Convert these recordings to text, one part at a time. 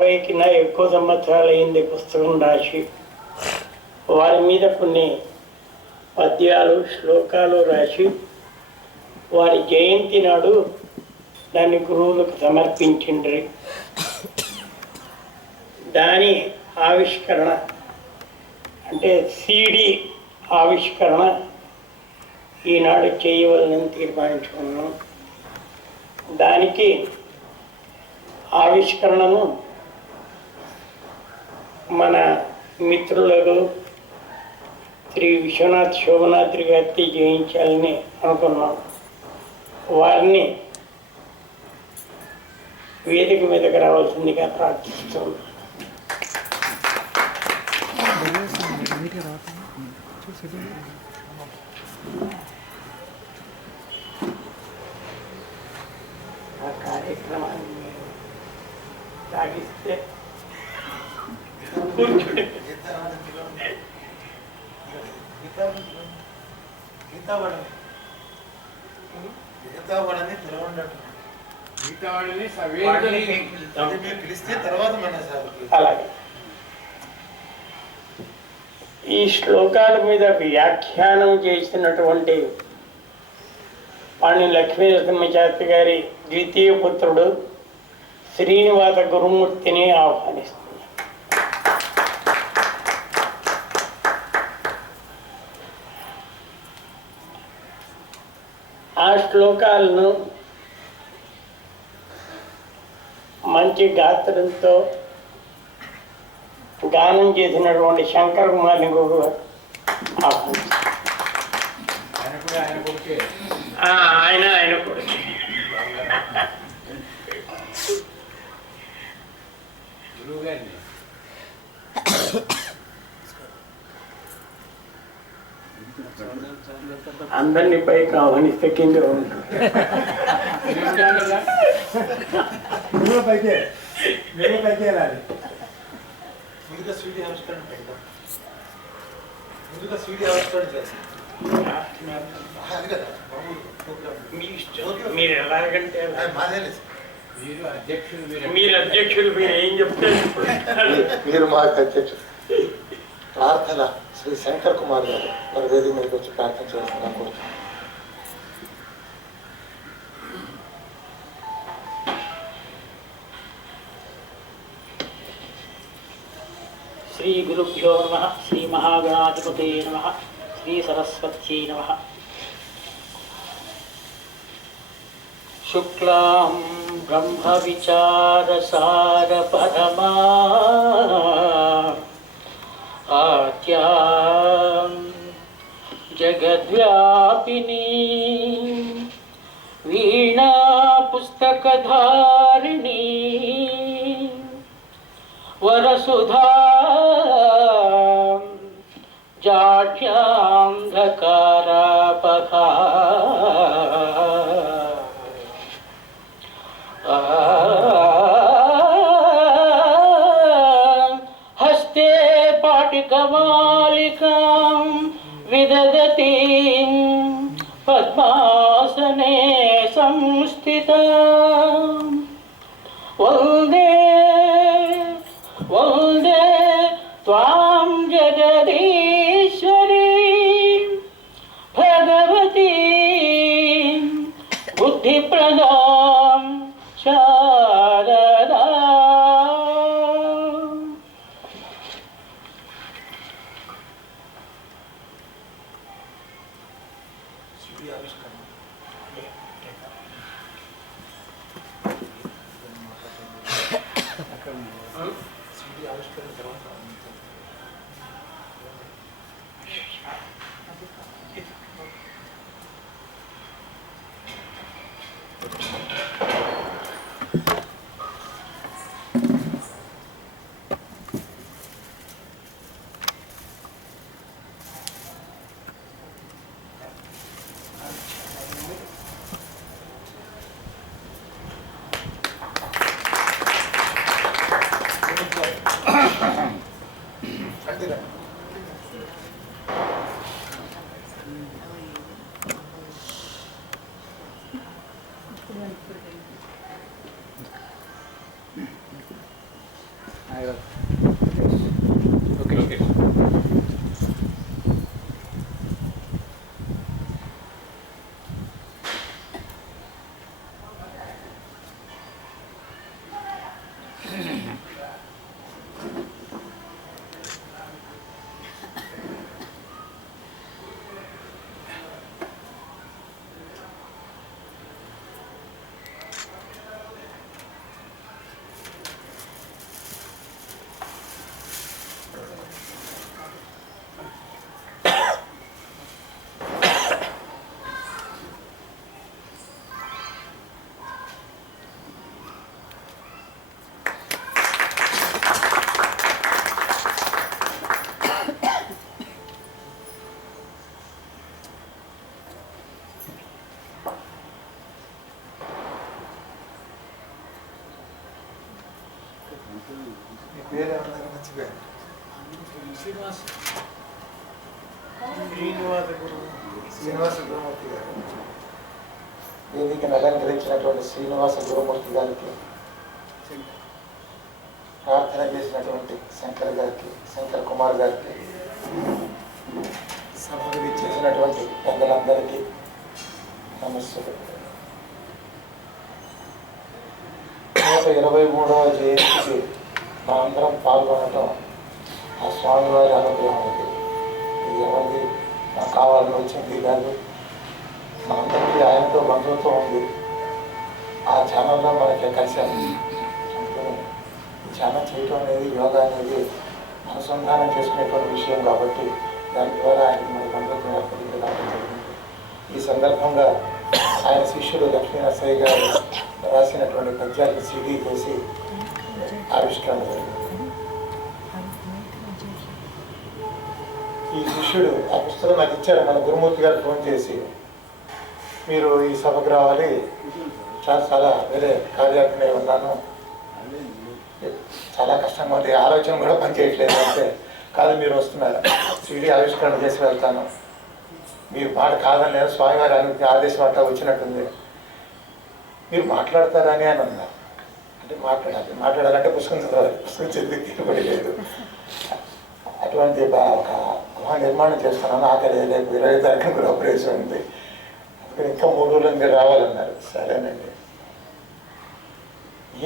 పైకిన ఎక్కువ సంవత్సరాలు అయింది పుస్తకం రాసి. వారి మీద కొన్ని పద్యాలు శ్లోకాలు రాసి వారి జయంతి నాడు దాన్ని గురువులకు సమర్పించిండ్రి. దాని ఆవిష్కరణ అంటే సిడి ఆవిష్కరణ ఈనాడు చేయవలనని తీర్మానించుకున్నాం. దానికి ఆవిష్కరణను మన మిత్రులకు శ్రీ విశ్వనాథ్ శోభనాద్రి గారితో చేయించాలని అనుకున్నాం. వారిని వేదిక మీదకి రావాల్సిందిగా ప్రార్థిస్తున్నాం. ఆ కార్యక్రమాన్ని సాగిస్తే కూర్చుంటే అలాగే ఈ శ్లోకాల మీద వ్యాఖ్యానం చేసినటువంటి పాణి లక్ష్మీనరసింహశాస్త్రి గారి ద్వితీయ పుత్రుడు శ్రీనివాస గురుమూర్తిని ఆహ్వానిస్తున్నారు. ఆ శ్లోకాలను మంచి గాత్రంతో గానం చేసినటువంటి శంకర్ కుమార్ని కూడా ఆయన కొడుకే. అందరినీ పైకి ఆహ్వానిస్తే కింద మీరు ఎలాగంటే మీరు అధ్యక్షులు, మీరు ఏం చెప్తారు? మీరు మాకు అధ్యక్షులు. ప్రార్థన శ్రీ శంకర్ కుమార్ గారు మరి వేదిక మీదకి వచ్చి ప్రార్థన చేస్తున్నా కూడా. శ్రీ గురుభ్యో నమః. శ్రీ మహాగణాధిపతే నమః. శ్రీ సరస్వత్యై నమః. శుక్లాం బ్రహ్మ విచారసార పరమా ఆద్యాం జగద్వ్యాపిని వీణా పుస్తకధారిణి వరసుధా జాఢ్యాంధకారాపహా హస్తే పాటికమాలికాం విదదతి పద్మాసనే సంస్థితా వందే వందే త్వాం జగదీశ్వరీ భగవతీ బుద్ధిప్రదాం శారదా. ఓకే. మీ పేరు ఏమన్నా మర్చిపోయాను. శ్రీనివాస గురుమూర్తి గారు. వేదికను అలంకరించినటువంటి శ్రీనివాస గురుమూర్తి గారికి, ప్రార్థన చేసినటువంటి శంకర్ గారికి, శంకర్ కుమార్ గారికి, సభకు చేసినటువంటి పెద్దలందరికీ నమస్కారం. 123వ జయంతికి మనందరం పాల్గొనడం ఆ స్వామివారి అనుగ్రహం. ఇది ఎవరిది నాకు కావాలని వచ్చింది కాదు. మనందరికీ ఆయనతో బంధుత్వం ఉంది. ఆ ఛానల్లో మనకి కలిసాము. అందుకని ఈ ఛానల్ చేయటం అనేది, యోగా అనేది అనుసంధానం చేసుకునేటువంటి విషయం కాబట్టి దాని ద్వారా ఆయనకి మన బంధుత్వం ఏర్పడింది రావడం జరిగింది. ఈ సందర్భంగా ఆయన శిష్యుడు లక్ష్మీ నరసయ్య గారు రాసినటువంటి పద్యాలకు సిడీ చేసి ఆవిష్కరణ జరిగింది. ఈ శిష్యుడు ఆ పుస్తకం నాకు ఇచ్చారు. మన గురుమూర్తి గారు ఫోన్ చేసి, మీరు ఈ సభకు రావాలి, చాలా వేరే కార్యాలనే ఉన్నాను, చాలా కష్టంగా ఉంది, ఆలోచన కూడా పనిచేయట్లేదు అంటే, కాదు మీరు వస్తున్నారు, సిడీ ఆవిష్కరణ చేసి వెళ్తాను, మీరు మాట కాదని లేదు, స్వామివారి ఆదేశం అట్లా వచ్చినట్టుంది, మీరు మాట్లాడతారని అని అన్నారు. అంటే మాట్లాడాలంటే పుస్తకం చదవాలి, పుస్తకం చదివి తీరుబడి లేదు. అటువంటి ఒక గృహ నిర్మాణం చేస్తున్నాను. ఆఖరి రేపు 20 తారీఖున గృహప్రవేశం ఉంది, అందుకని ఇంకా 3 రోజులు మీరు రావాలన్నారు. సరేనండి.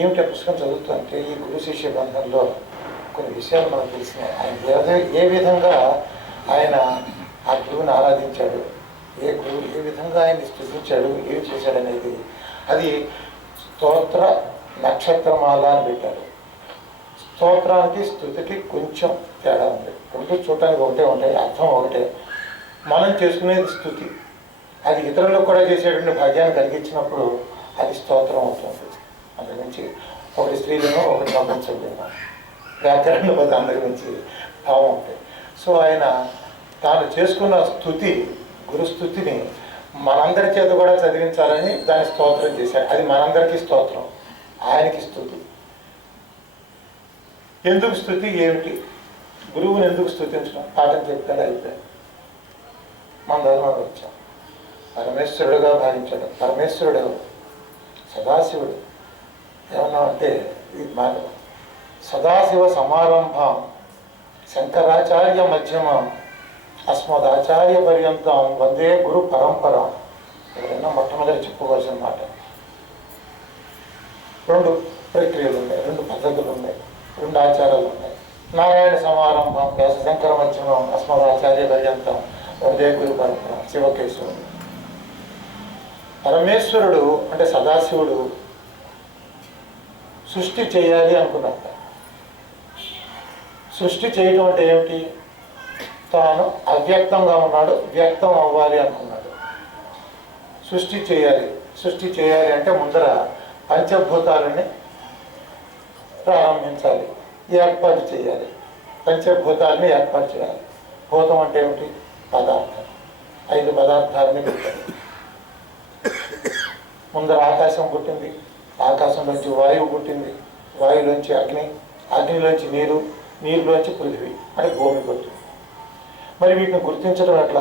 ఏమిటి ఆ పుస్తకం చదువుతుంటే, ఈ గురు శిష్య బంధంలో కొన్ని విషయాలు మనకు తెలిసినాయి. ఆయన ఏ విధంగా ఆయన ఆ గురువుని ఆరాధించాడు, ఏ గురువు ఏ విధంగా ఆయన్ని స్థుతించాడు, ఏం చేశాడనేది. అది స్తోత్ర నక్షత్రమాల అని పెట్టారు. స్తోత్రానికి స్తుతికి కొంచెం తేడా ఉంది. రెండు చూడటానికి ఒకటే ఉంటాయి, అర్థం ఒకటే. మనం చేసుకునేది స్తుతి. అది ఇతరులకు కూడా చేసేటువంటి భాగ్యాన్ని కలిగించినప్పుడు అది స్తోత్రం అవుతుంది. అందులో నుంచి ఒకటి స్త్రీలను ఒకటి పంపించలేము, వ్యాకరణ పద అందరి నుంచి భావం ఉంటాయి. సో ఆయన తాను చేసుకున్న స్తుతి, గురుస్థుతిని మనందరి చేత కూడా చదివించాలని దాన్ని స్తోత్రం చేశాడు. అది మనందరికీ స్తోత్రం, ఆయనకి స్తుతి. ఎందుకు స్తుతి ఏమిటి, గురువుని ఎందుకు స్తుతించడం, పాఠం చెప్తాడు, అయిపోయాడు. మన ధర్మంలో వచ్చాం. పరమేశ్వరుడుగా భావించాడు. పరమేశ్వరుడు ఎవరు? సదాశివుడు. ఏమన్నామంటే ఇది మాట, సదాశివ సమారంభం శంకరాచార్య మధ్యమం అస్మదాచార్య పర్యంతం వందే గురు పరంపరం. ఎవరైనా మొట్టమొదటి చెప్పుకోవాల్సిన మాట. 2 ప్రక్రియలు ఉన్నాయి, 2 పద్ధతులు ఉన్నాయి, 2 ఆచారాలు ఉన్నాయి. నారాయణ సమారంభం శంకర మధ్యమం అస్మదాచార్య పర్యంతం వందే గురు పరంపరం శివకేశవుడు. పరమేశ్వరుడు అంటే సదాశివుడు సృష్టి చేయాలి అనుకున్నాడు. సృష్టి చేయటం అంటే ఏమిటి? తాను అవ్యక్తంగా ఉన్నాడు, వ్యక్తం అవ్వాలి అనుకున్నాడు. సృష్టి చేయాలి. సృష్టి చేయాలి అంటే ముందర పంచభూతాలని ప్రారంభించాలి, ఏర్పాటు చేయాలి. పంచభూతాలని ఏర్పాటు చేయాలి. భూతం అంటే ఏమిటి? పదార్థం. 5 పదార్థాలని పెట్టాలి. ముందర ఆకాశం పుట్టింది, ఆకాశంలోంచి వాయువు పుట్టింది, వాయువులోంచి అగ్ని, అగ్నిలోంచి నీరు, నీరులోంచి పృథివీ అంటే భూమి పుట్టింది. మరి వీటిని గుర్తించడం ఎట్లా?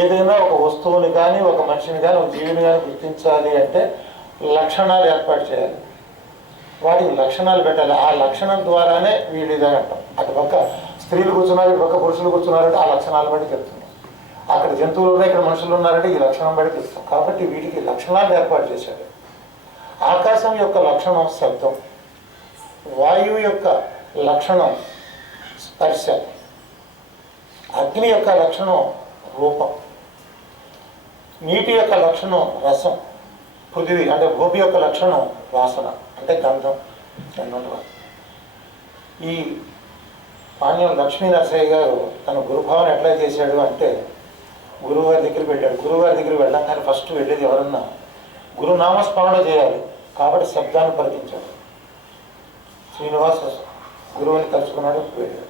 ఏదైనా ఒక వస్తువుని కానీ, ఒక మనిషిని కానీ, ఒక జీవిని కానీ గుర్తించాలి అంటే లక్షణాలు ఏర్పాటు చేయాలి. వాటికి లక్షణాలు పెట్టాలి. ఆ లక్షణం ద్వారానే వీళ్ళు ఇదని అంటాం. అటు పక్క స్త్రీలు కూర్చున్నారు, ఇటు పక్క పురుషులు కూర్చున్నారంటే ఆ లక్షణాలు బట్టి చెప్తున్నాం. అక్కడ జంతువులు ఉన్నాయి, ఇక్కడ మనుషులు ఉన్నారంటే ఈ లక్షణం బట్టి చెప్తాం. కాబట్టి వీటికి లక్షణాలు ఏర్పాటు చేశాడు. ఆకాశం యొక్క లక్షణం శబ్దం, వాయువు యొక్క లక్షణం స్పర్శ, అగ్ని యొక్క లక్షణం రూపం, నీటి యొక్క లక్షణం రసం, పృథివీ అంటే భూమి యొక్క లక్షణం వాసన అంటే గంధం. ఈ పాణ్యం లక్ష్మీ నరసయ్య గారు తన గురుభావన ఎట్లా చేశాడు అంటే, గురువుగారి దగ్గరికి వెళ్ళాడు. గురువుగారి దగ్గరికి వెళ్ళంగానే ఫస్ట్ వెళ్ళేది ఎవరన్నా గురునామస్మరణ చేయాలి. కాబట్టి శబ్దాన్ని పరికించాడు. శ్రీనివాస గురువుని తలుచుకున్నాడు, వెళ్ళాడు.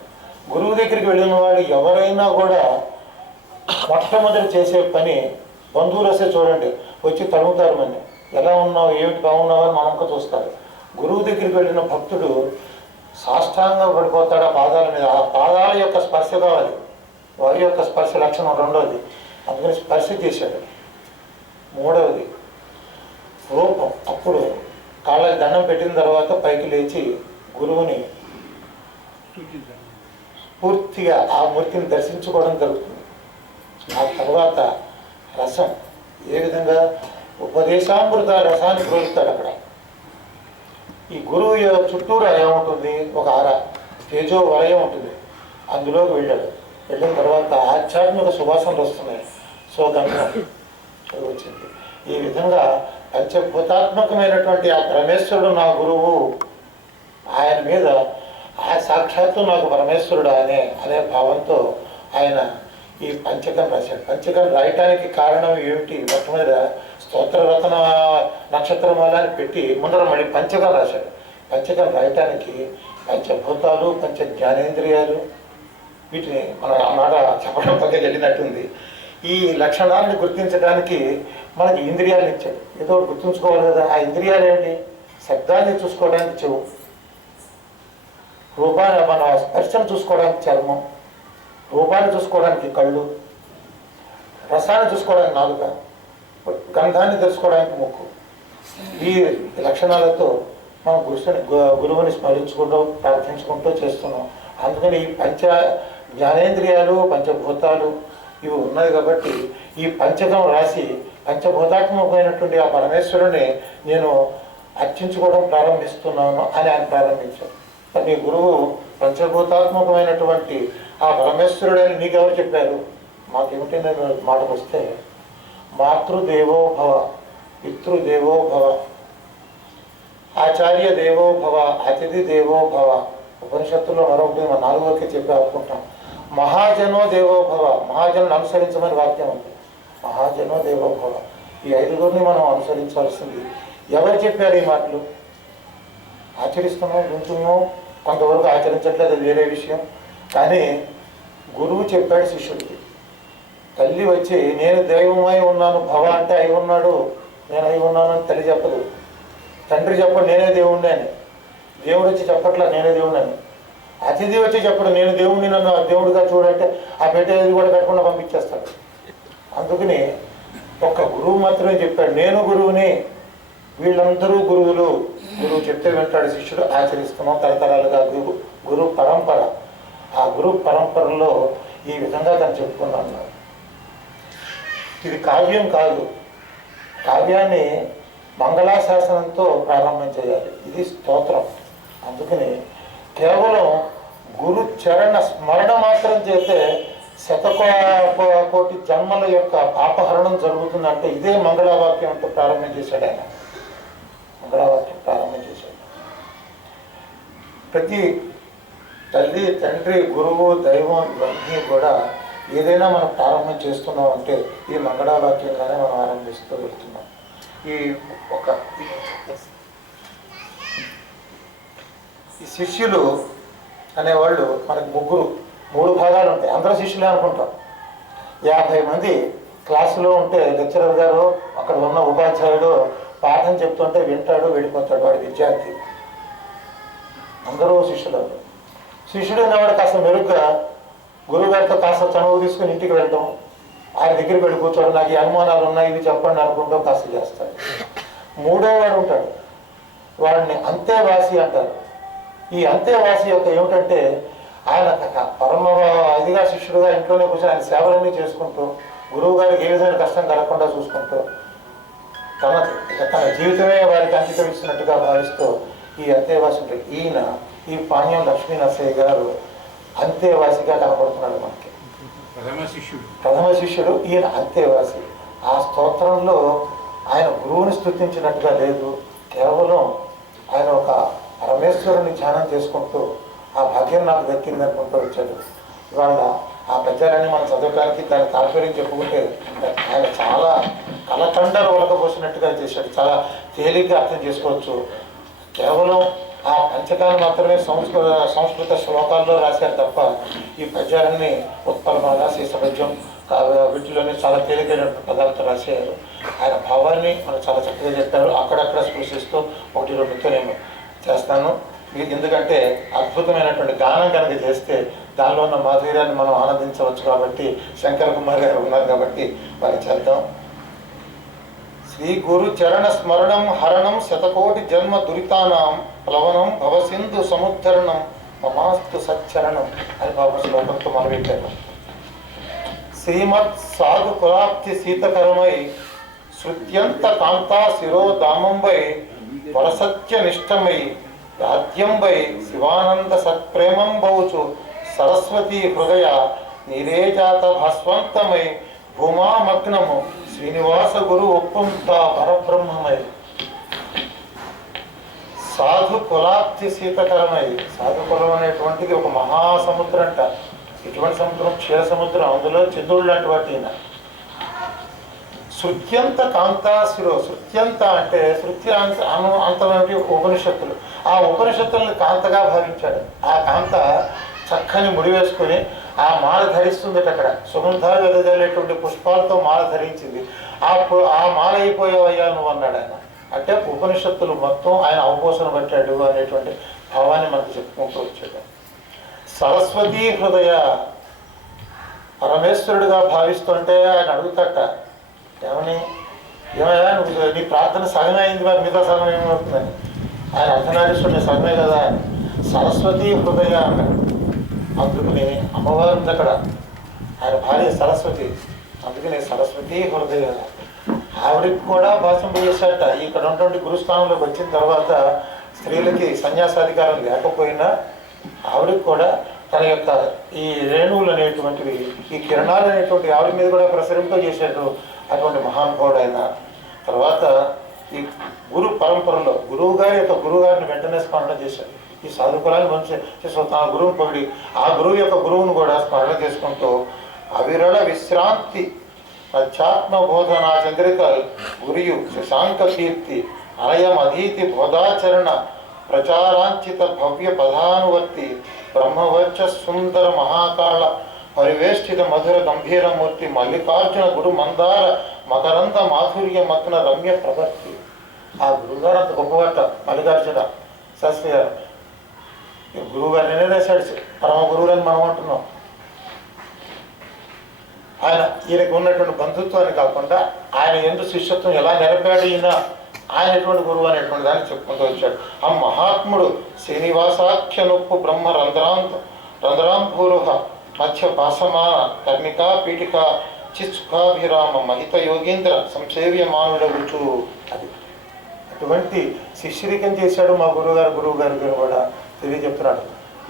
గురువు దగ్గరికి వెళ్ళిన వాడు ఎవరైనా కూడా మొట్టమొదటి చేసే పని, బంధువులు వస్తే చూడండి వచ్చి తడుముతారు, మన ఎలా ఉన్నావు, ఏమిటి బాగున్నావు అని మనకు చూస్తారు. గురువు దగ్గరికి వెళ్ళిన భక్తుడు సాష్టాంగం పడిపోతాడు ఆ పాదాల మీద. ఆ పాదాల యొక్క స్పర్శ కావాలి. వారి యొక్క స్పర్శ లక్షణం రెండవది, అందుకని స్పర్శ చేశాడు. మూడవది రూపం. అప్పుడు కాళ్ళకి దండం పెట్టిన తర్వాత పైకి లేచి గురువుని పూర్తిగా ఆ మూర్తిని దర్శించుకోవడం జరుగుతుంది. ఆ తర్వాత రసం, ఏ విధంగా ఉపదేశామృత రసాన్ని ప్రోగిస్తాడు. అక్కడ ఈ గురువు చుట్టూరా ఏముంటుంది, ఒక అర తేజో వలయం ఉంటుంది, అందులోకి వెళ్ళాడు. వెళ్ళిన తర్వాత ఆధ్యాత్మిక సువాసనలు వస్తున్నాయి, సోగంధం వచ్చింది. ఈ విధంగా పంచభూతాత్మకమైనటువంటి ఆ పరమేశ్వరుడు నా గురువు, ఆయన మీద ఆ సాక్షాత్తు నాకు పరమేశ్వరుడు అనే భావంతో ఆయన ఈ పంచకం రాశాడు. పంచకం రాయటానికి కారణం ఏమిటి, మొట్టమొదటి స్తోత్రరత్న నక్షత్రమాలని పెట్టి ముందర మళ్ళీ పంచకం రాశాడు. పంచకం రాయటానికి పంచభూతాలు, పంచ జ్ఞానేంద్రియాలు, వీటిని మనం ఆ మాట చెప్పడం పక్కకి వెళ్ళినట్టుంది. ఈ లక్షణాలను గుర్తించడానికి మనకి ఇంద్రియాలను ఇచ్చాడు. ఏదో గుర్తుంచుకోవాలి కదా. ఆ ఇంద్రియాలు ఏంటి, శబ్దాన్ని చూసుకోవడానికి చెవు, రూపాన్ని మన స్పర్శను చూసుకోవడానికి చర్మం, రూపాన్ని చూసుకోవడానికి కళ్ళు, రసాన్ని చూసుకోవడానికి నాలుక, గంధాన్ని తెలుసుకోవడానికి ముక్కు. ఈ లక్షణాలతో మనం గురువుని స్మరించుకుంటూ ప్రార్థించుకుంటూ చేస్తున్నాం. అందుకని ఈ పంచ జ్ఞానేంద్రియాలు, పంచభూతాలు ఇవి ఉన్నాయి. కాబట్టి ఈ పంచకం రాసి పంచభూతాత్మకమైనటువంటి ఆ పరమేశ్వరుని నేను అర్చించుకోవడం ప్రారంభిస్తున్నాను అని ఆయన ప్రారంభించారు. నీ గురువు పంచభూతాత్మకమైనటువంటి ఆ పరమేశ్వరుడని నీకెవరు చెప్పారు? మాకేమిటి మాటకు వస్తే, మాతృదేవో భవ, పితృదేవో భవ, ఆచార్య దేవో భవ, అతిథి దేవో భవ. ఉపనిషత్తుల్లో మరొకటి మన 4 వరకే చెప్పి అనుకుంటాం. మహాజనో దేవో భవ, మహాజనుని అనుసరించమని వాక్యం ఉంది. మహాజనో దేవో భవ, ఈ 5గురిని మనం అనుసరించాల్సింది. ఎవరు చెప్పారు ఈ మాటలు? ఆచరిస్తున్నాం, వింటున్నాం, కొంతవరకు ఆచరించట్లేదు, అది వేరే విషయం. కానీ గురువు చెప్పాడు శిష్యుడికి. తల్లి వచ్చి నేను దైవమై ఉన్నాను భవ అంటే అయి ఉన్నాడు, నేను అయి ఉన్నాను అని తల్లి చెప్పదు. తండ్రి చెప్పడు నేనే దేవుణ్ణి అని. దేవుడు వచ్చి చెప్పట్లా నేనే దేవుణ్ణి అని. అతిథి వచ్చి చెప్పడు నేను దేవుణ్ణి, నన్ను దేవుడిగా చూడంటే ఆ పెట్టేది కూడా పెట్టకుండా పంపించేస్తాడు. అందుకని ఒక్క గురువు మాత్రమే చెప్పాడు నేను గురువుని, వీళ్ళందరూ గురువులు. గురువు చెప్తే వింటాడు శిష్యుడు, ఆచరిస్తున్నాం తరతరాలుగా గురు పరంపర. ఆ గురు పరంపరలో ఈ విధంగా తను చెప్పుకున్నాను. ఇది కావ్యం కాదు, కావ్యాన్ని మంగళాశాసనంతో ప్రారంభం చేయాలి. ఇది స్తోత్రం. అందుకని కేవలం గురు చరణ స్మరణ మాత్రం చేస్తే శతకోటి జన్మల యొక్క పాపహరణం జరుగుతుందంటే ఇదే మంగళవాక్యంతో ప్రారంభం చేశాడు ఆయన. మంగళవాక్యం ప్రారంభం చేశాడు. ప్రతి తల్లి, తండ్రి, గురువు, దైవం ఇవన్నీ కూడా ఏదైనా మనం ప్రారంభం చేస్తున్నాం అంటే ఈ మంగళవాక్యంగానే మనం ఆరంభిస్తూ వెళ్తున్నాం. ఈ శిష్యులు అనేవాళ్ళు మనకు 3 భాగాలు ఉంటాయి. అందరూ శిష్యులే అనుకుంటాం. 50 మంది క్లాసులో ఉంటే లెక్చరర్ గారు, అక్కడ ఉన్న ఉపాధ్యాయుడు పాఠం చెప్తుంటే వింటాడు, వెళ్ళిపోతాడు వాడి విద్యార్థి. అందరూ శిష్యులు. శిష్యుడు అనేవాడు కాస్త మెరుగ్గా గురువుగారితో కాస్త చనువు తీసుకుని ఇంటికి వెళ్ళటం, ఆయన దగ్గరికి వెళ్ళి కూర్చోవడం, నాకు ఈ అనుమానాలు ఉన్నాయి ఇవి చెప్పండి అనుకుంటూ కాస్త చేస్తాడు. 3వ వాడు ఉంటాడు, వాడిని అంతేవాసి అంటారు. ఈ అంతేవాసి యొక్క ఏమిటంటే ఆయన పరమ ఇదిగా శిష్యుడుగా ఇంట్లోనే కూర్చొని ఆయన సేవలన్నీ చేసుకుంటూ గురువు గారికి ఏ విధమైన కష్టం కలగకుండా చూసుకుంటూ తన జీవితమే వారికి అంకితం ఇచ్చినట్టుగా భావిస్తూ ఈ అంతేవాసి ఉంటాడు. ఈయన ఈ పాణ్యం లక్ష్మీ నరసయ్య గారు అంతేవాసిగా కనపడుతున్నాడు మనకి. ప్రథమ శిష్యుడు ఈయన అంతేవాసి. ఆ స్తోత్రంలో ఆయన గురువుని స్తుతించినట్టుగా లేదు, కేవలం ఆయన ఒక పరమేశ్వరుని ధ్యానం చేసుకుంటూ ఆ భాగ్యం నాకు దక్కింది అనుకుంటూ వచ్చాడు. ఇవాళ ఆ పద్యాలన్నీ మనం చదవడానికి దాని తాత్పర్యం చెప్పుకుంటే ఆయన చాలా కలకండలు ఉలకబోసినట్టుగా చేశాడు. చాలా తేలిగ్గా అర్థం చేసుకోవచ్చు. కేవలం ఆ పంచకాలు మాత్రమే సంస్కృత శ్లోకాల్లో రాశారు తప్ప ఈ పద్యాలన్నీ ఉత్పలమాల శీర్షపద్యం వీటిలోనే చాలా తేలికైన పదార్థాలు రాశారు. ఆయన భావాన్ని మనం చాలా చక్కగా చెప్పారు. అక్కడక్కడ స్పృశిస్తూ ఒకటి రెండుతో నేను చేస్తాను. ఎందుకంటే అద్భుతమైనటువంటి గానం కనుక చేస్తే దానిలో ఉన్న మాధుర్యాన్ని మనం ఆనందించవచ్చు. కాబట్టి శంకర కుమార్ గారు ఉన్నారు కాబట్టి వారి చేద్దాం. శ్రీ గురు చరణ స్మరణం హరణం శతకోటి జన్మ దురితానాం ప్లవనం భవసింధు సముద్ధరణం మమాస్తు సచ్చరణం అని బాబు శ్లోకంతో మొదలుపెట్టారు. శ్రీమత్ సాధు కులాప్తి శీతకరమై శృత్యంత కాంతా శిరోదామంబై పరసత్య నిష్టమై రాజ్యంబై శివానంద సత్ప్రేమం బౌచు సరస్వతీ హృదయ నీరేజాత భాస్వంతమై భూమామగ్నము శ్రీనివాస గురు ఒప్పంత పరబ్రహ్మమై. సాధు కులాప్తి శీతకరమై. సాధు కులం అనేటువంటిది ఒక మహాసముద్రం అంట. ఇటువంటి సముద్రం క్షీర సముద్రం, అందులో చంద్రుడు లాంటి వాటి. శృత్యంత కాంతా శిరో. శృత్యంత అంటే శృత్య అంతమేమిటి? ఉపనిషత్తులు. ఆ ఉపనిషత్తులను కాంతగా భావించాడు. ఆ కాంత చక్కని ముడి వేసుకొని ఆ మాల ధరిస్తుంది. అక్కడ సుగంధాలు వెదజల్లేటువంటి పుష్పాలతో మాల ధరించింది. ఆ మాల అయిపోయావయ్యా నువ్వు అన్నాడు ఆయన. అంటే ఉపనిషత్తులు మొత్తం ఆయన అవపోసన పట్టాడు అనేటువంటి భావాన్ని మనకు చెప్పుకుంటూ వచ్చాడు. సరస్వతీ హృదయ. పరమేశ్వరుడిగా భావిస్తుంటే ఆయన అడుగుతాట, ఏమని? ఏమయ్యా నువ్వు నీ ప్రార్థన సగమే అయింది, మరి మిగతా సగం ఏమవుతుందని. ఆయన అర్ధనారీశ్వరుని సగమే కదా అని. సరస్వతీ హృదయ అన్నాడు. అందుకని అమ్మవారు ఉంది అక్కడ, ఆయన భార్య సరస్వతి. అందుకని సరస్వతీ హృదయ. ఆవిడికి కూడా భాషం చేశాట. ఇక్కడ ఉన్నటువంటి గురుస్థానంలోకి వచ్చిన తర్వాత స్త్రీలకి సన్యాసాధికారం లేకపోయినా ఆవిడికి కూడా తన యొక్క ఈ రేణువులు అనేటువంటివి, ఈ కిరణాలు అనేటువంటి ఆవిడ మీద కూడా ప్రసరింపజేశాడు అటువంటి మహానుభావుడు ఆయన. తర్వాత ఈ గురు పరంపరలో గురువు గారిని వెంటనే స్మరణ చేశాడు. ఈ సాధుకులాన్ని మంచి తన గురువుని పొగిడి ఆ గురువు యొక్క గురువును కూడా స్మరణ చేసుకుంటూ అవిరళ విశ్రాంతి అధ్యాత్మ బోధనా చంద్రికల్ గురియు శశాంక కీర్తి అనయం అధీతి బోధాచరణ ప్రచారాంచిత భవ్య పదానువర్తి బ్రహ్మవచ్చ సుందర మహాకాళ పరివేష్టిత మధుర గంభీరమూర్తి మల్లికార్జున గురు మందార మకరంద మాధుర్య మగ్న రమ్య ప్రవర్తి. ఆ గురువుగారు అంత గొప్పవాట మల్లికార్జున శాస్త్రి గారు. గురువు గారినే రాశాడు, పరమ గురువులని మనం అంటున్నాం. ఆయన ఈయనకు ఉన్నటువంటి బంధుత్వాన్ని కాకుండా ఆయన ఎందుకు శిష్యత్వం ఎలా నిలపాడు ఈయన, ఆయన ఎటువంటి గురువు అనేటువంటి దాన్ని చెప్పుకుంటూ వచ్చాడు. ఆ మహాత్ముడు శ్రీనివాసాఖ్య నొప్పు బ్రహ్మ రంధ్రాంభూరుహ మధ్య పాసమాన కర్ణికా పీఠిక చిత్సుఖాభిరామ మహిత యోగేంద్ర సంసేవ్య మానుడగుచు. అది అటువంటి శిష్యరికం చేశాడు మా గురువు గారు కూడా తెలియజెప్తున్నాడు.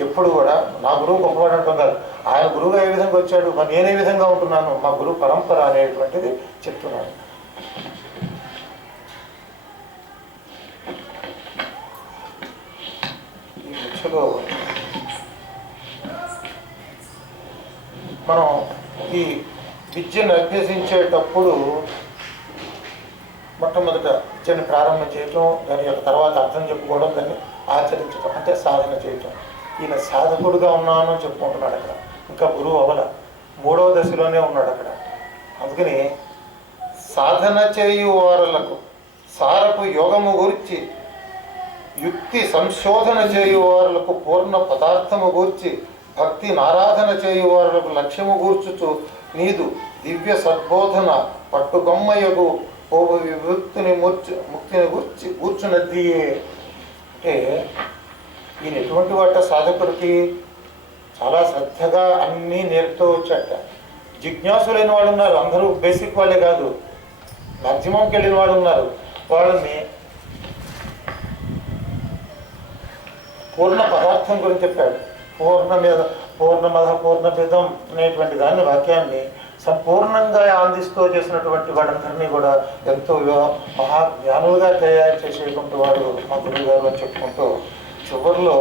ఎప్పుడు కూడా నా గురువు గొప్పవాడు అంటున్నారు. ఆయన గురువుగా ఏ విధంగా వచ్చాడు, మరి నేను ఏ విధంగా ఉంటున్నాను, మా గురువు పరంపర అనేటువంటిది చెప్తున్నాడు. ఈ ముఖ్యలో మనం ఈ విద్యను అభ్యసించేటప్పుడు మొట్టమొదట విద్యను ప్రారంభం చేయటం, దాని యొక్క తర్వాత అర్థం చెప్పుకోవడం, దాన్ని ఆచరించడం అంటే సాధన చేయటం. ఈయన సాధకుడుగా ఉన్నాను అని చెప్పుకుంటున్నాడు అక్కడ. ఇంకా గురువు అవ్వల, 3వ దశలోనే ఉన్నాడు అక్కడ. అందుకని సాధన చేయువారులకు సారపు యోగము గూర్చి యుక్తి సంశోధన చేయువారులకు పూర్ణ పదార్థము గూర్చి భక్తి నారాధన చేయువారులకు లక్ష్యము గూర్చుచు నీదు దివ్య సద్బోధన పట్టుగొమ్మయగు ఓ విభక్తిని ముక్తిని గూర్చునద్దియే. అంటే ఈయన ఎటువంటి వాట సాధకుడికి చాలా శ్రద్ధగా అన్నీ నేర్పుతూ వచ్చాట. జిజ్ఞాసులైన వాళ్ళు ఉన్నారు, అందరూ బేసిక్ వాళ్ళే కాదు, మ్యాక్సిమంకి వెళ్ళిన వాళ్ళు ఉన్నారు. వాళ్ళని పూర్ణ పదార్థం గురించి చెప్పాడు. పూర్ణమద పూర్ణభేదం అనేటువంటి దాన్ని వాక్యాన్ని సంపూర్ణంగా అందిస్తూ చేసినటువంటి వాడందరినీ కూడా ఎంతో మహాజ్ఞానులుగా తయారు చేసేటువంటి వాడు మా గురువు గారు అని చెప్పుకుంటూ చివరిలో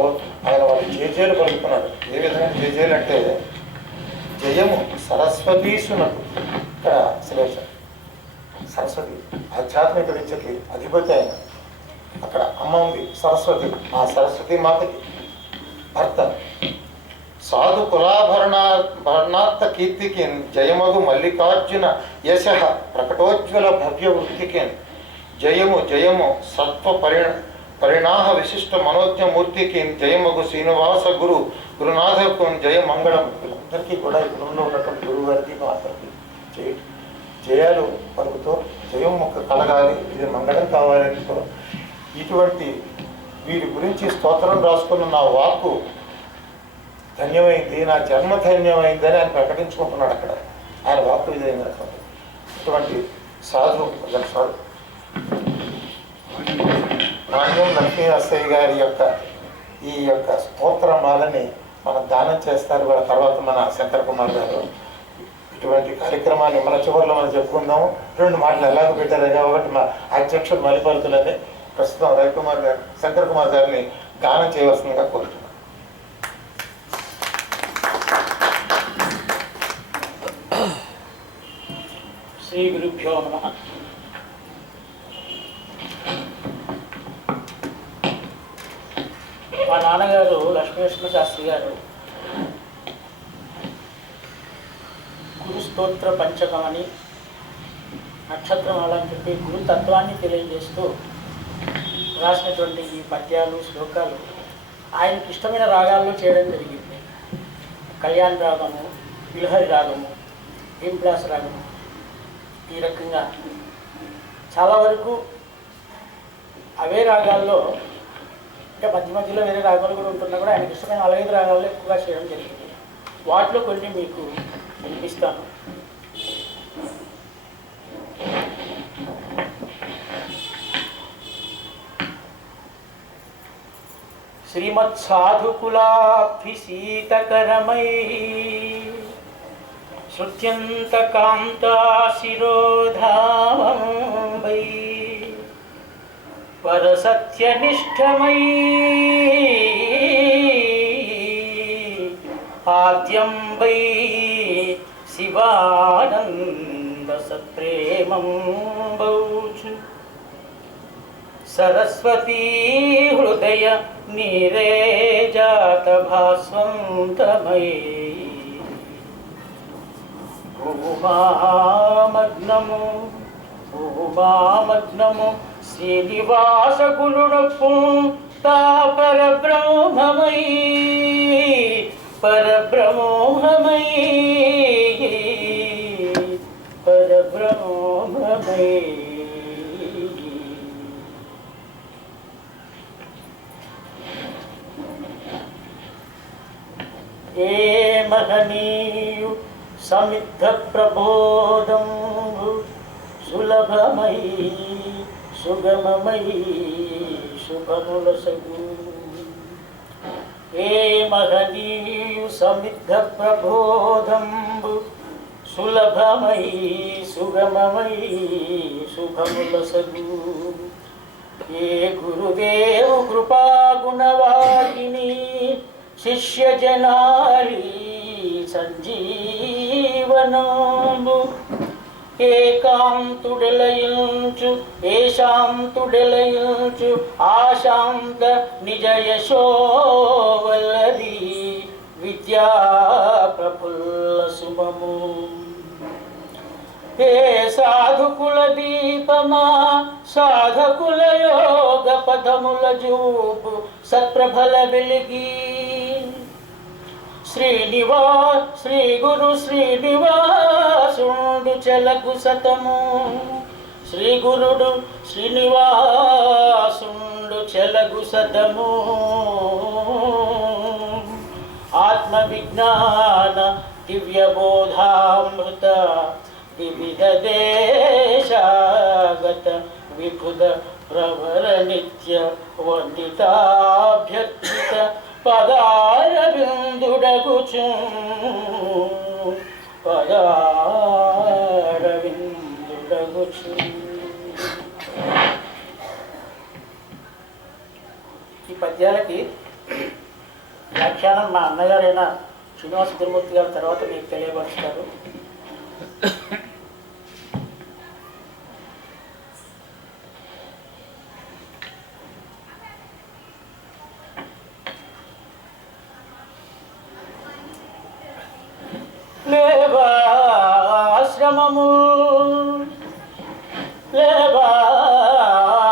ఆయన వాడు జేజేలు పలుకుతున్నాడు. ఏ విధంగా జేజేలు అంటే జయము సరస్వతీసునకు. ఇక్కడ శ్రేష్ఠ సరస్వతి ఆధ్యాత్మిక విద్యకి అధిపతి ఆయన. అక్కడ అమ్మ ఉంది సరస్వతి, ఆ సరస్వతి మాతకి భర్త. సాధు కులాభరణార్థ కీర్తికిన్ జయమగు మల్లికార్జున యశ ప్రకటోజ్వల భవ్య వృత్తికిన్ జయము జయము సత్వ పరిణాహ విశిష్ట మనోజ్ఞమూర్తికిన్ జయమగు శ్రీనివాస గురునాథకు జయ మంగళం. వీళ్ళందరికీ కూడా ఈ కులంలో ఉన్నటువంటి గురువు గారికి మాత్రమే జయాలు పలుకుతూ జయం మొక్క కలగాలి, ఇది మంగళం కావాలని ఇటువంటి వీరి గురించి స్తోత్రం రాసుకున్న నా వాక్కు ధన్యమైంది, నా జన్మ ధన్యమైందని ఆయన ప్రకటించుకుంటున్నాడు. అక్కడ ఆయన వాక్కు విధమైనటువంటి ఇటువంటి సాధు నాణ్యం లక్ష్మీ నరసయ్య గారి ఈ యొక్క స్తోత్రమాలని మనం దానం చేస్తారు. వాళ్ళ తర్వాత మన శంకర్ కుమార్ గారు ఇటువంటి కార్యక్రమాన్ని మన చివరిలో మనం చెప్పుకుందాము. 2 మాటలు ఎలాగ పెట్టారు. ఒకటి మా అధ్యక్షుడు మలిపరుతులని ప్రస్తుతం రవికుమార్ గారు శంకర్ కుమార్ గారిని గానం చేయవలసిందిగా కోరుతున్నాను. శ్రీ గురుభ్యో నమః. మా నాన్నగారు లక్ష్మీనరసింహ శాస్త్రి గారు గురుస్తోత్ర పంచకం అని నక్షత్రమాల అని చెప్పి గురుతత్వాన్ని తెలియజేస్తూ రాసినటువంటి ఈ పద్యాలు శ్లోకాలు ఆయనకి ఇష్టమైన రాగాల్లో చేయడం జరిగింది. కళ్యాణ్ రాగము, విలహరి రాగము, భీంప్లాస్ రాగము, ఈ రకంగా చాలా వరకు అవే రాగాల్లో, అంటే మధ్య మధ్యలో వేరే రాగాలు కూడా ఉంటున్నా కూడా ఆయనకి ఇష్టమైన 4-5 రాగాల్లో ఎక్కువగా చేయడం జరిగింది. వాటిలో కొన్ని మీకు వినిపిస్తాను. శ్రీమత్సాధుకులాభిసీతకరమై శృత్యంతకాంతాశిరోధామై పరసత్యనిష్టమై ఆద్యం వై శివానంద సత్ప్రేమం బౌచు సరస్వతీ హృదయ నీరేజాత భాస్వంతమై భూమామగ్నము శ్రీనివాస గురుడప్పు తా పరబ్రహ్మమై పరబ్రహ్మమై పరబ్రహ్మమై. ఏ మహనీయు సమిద్ధ ప్రబోధం సులభమై సుగమమై శుభములసగు. ఏ మహనీయు సమిద్ధ ప్రబోధంబు సులభమై సుగమమై శుభములసగు. ఏ గురుదేవు కృపాగుణవాహిని శిష్య జనాలి సంజీవనము. ఏకాంతుడెలయించు ఏశాంతుడెలయించు ఆశాంత నిజ యశోవల్లరి విద్యా ప్రఫుల్ల శుభము. ఏ సాధుకుల దీపమా సాధకుల యోగ పదముల జూపు సత్ప్రభల వెలిగి. శ్రీ గురు శ్రీనివాసుండు చలకు సతము శ్రీ గురుడు శ్రీనివాసుండు చెలగు సదము ఆత్మ విజ్ఞాన దివ్య బోధామృత వివిధ దేశాగత విభుద ప్రవర నిత్య వందితాభ్యర్థిత పదార బిందుడగుచు పదార బిందుడగుచు. ఈ పద్యాలకి వ్యాఖ్యానం మా అన్నగారైన శ్రీనివాస తిరుమూర్తి గారి తర్వాత మీకు తెలియపరుస్తారు.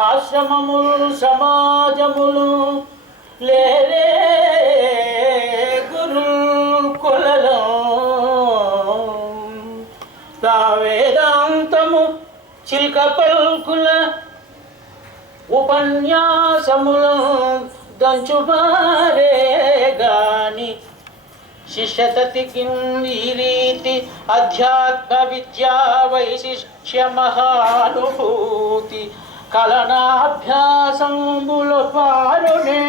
ఆశ్రమములు సమాజములు లేరే గురు కులలో వేదాంతము చిల్క పల్కుల ఉపన్యాసములు దంచుమారే గాని శిష్యతతికి ఈ రీతి అధ్యాత్మ విద్యా వైశిష్య మహానుభూతి కలనాభ్యాసములు పారునే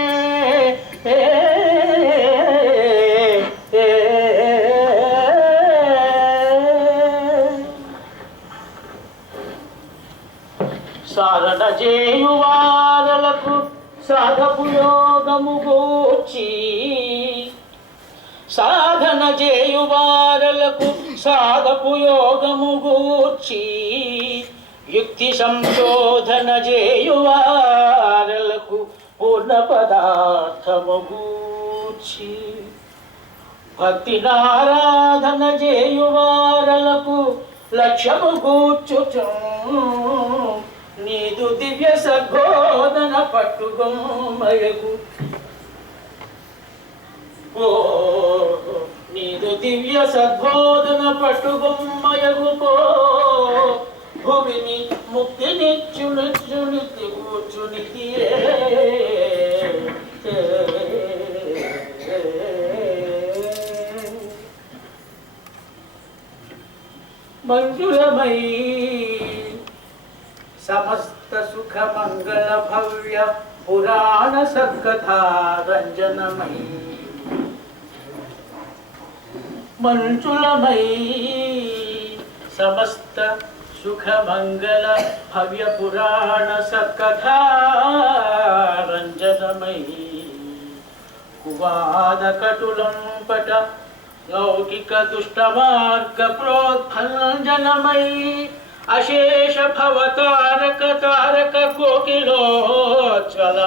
సాధన చేయువారలకు సాధపు యోగము గూర్చి సాధన చేయువారలకు సాధపు యోగము గూర్చి యుక్తి సంశోధన చేయువారలకు పూర్ణ పదార్థము గూర్చి భక్తి నారాధన చేయువారలకు లక్ష్యము గూర్చుచు నీదు దివ్య సద్బోధన పట్టుగొమ్మయకు ఓ నీదు దివ్య సద్బోధన పట్టుగొమ్మయకు పో భూమిని ముక్తినిచ్చునిచ్చునితి కూర్చునితి మంజులమై సమస్త సుఖ మంగళ భవ్య పురాణ సద్కథారంజనమై మంజులమై సమస్త సుఖ మంగళ భవ్య పురాణ సత్కథారంజనమై కువాద కటులంపట లౌకిక దుష్ట మార్గ ప్రోత్ఫంజనమై అశేష భవతారక తారక కోకిలోజ్వల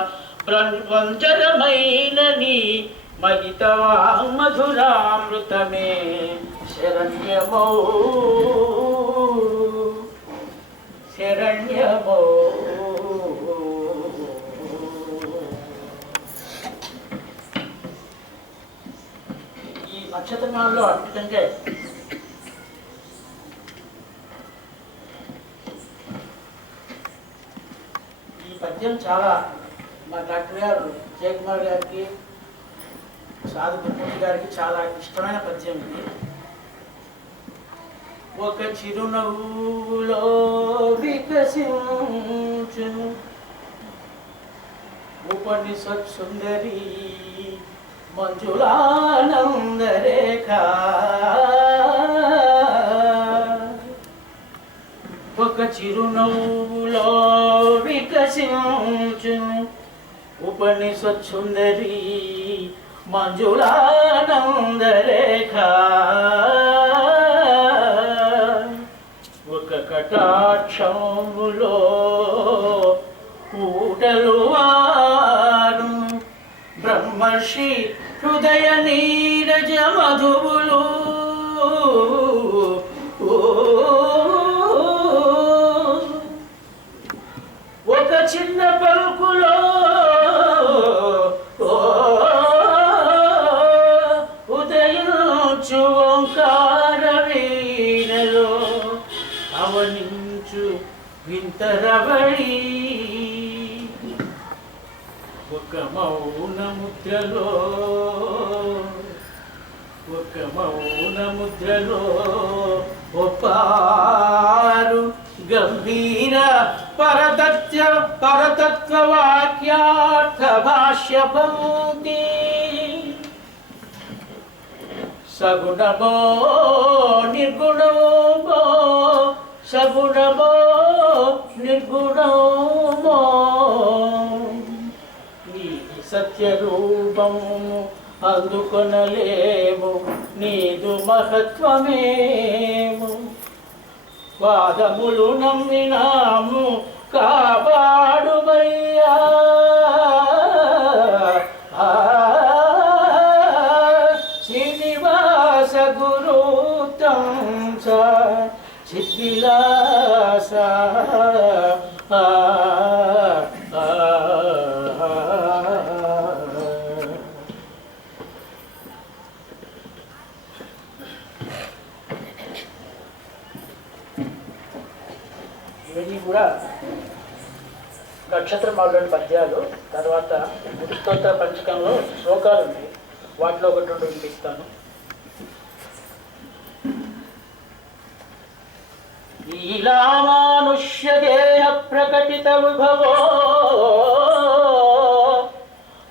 ప్రవంజనమైన నీ మహితవా మధురామృతమే శరణ్యమో శరణ్యమో. ఈ నక్షత్రాల్లో అద్భుతంగా ఈ పద్యం చాలా మా డాక్టర్ గారు జయకుమార్ గారికి సాధు తిరుమూర్తి గారికి చాలా ఇష్టమైన పద్యం ఇది. ఒక చిరునవ్వులో వికసించును ఉపనిషత్ సుందరి మంజులానందరేఖ ఒక చిరునవ్వులో వికసించును ఉపనిషత్ సుందరి మంజులానందరేఖ ఒక కటాక్షములో పూటలు వారు బ్రహ్మర్షి హృదయ నీరజ మధువులు ఒక చిన్న పలుకులో ఉదయించు ఓంకార వీణలో అవనించు వింత అంతరవళి ఒక మౌన ముద్రలో ఒప్పారు గంభీర పరతత్వ వాక్యార్థ భాష్య పంక్తి సగుణమో నిర్గుణమో సగుణమో నిర్గుణమో నీ సత్యరూపము అందుకొనలేము నీదు మహత్వమేము వాదములు నమ్మినాము కాపాడుమయ్యా శ్రీనివాస గురుతంస చిద్విలాస ఇవన్నీ కూడా నక్షత్రమాలలోని పద్యాలు. తర్వాత గురుస్తోత్ర పంచకంలో శ్లోకాలు ఉన్నాయి, వాటిలో ఒకటి రెండు వినిపిస్తాను. లీలామానుష్య దేహ ప్రకటిత విభవో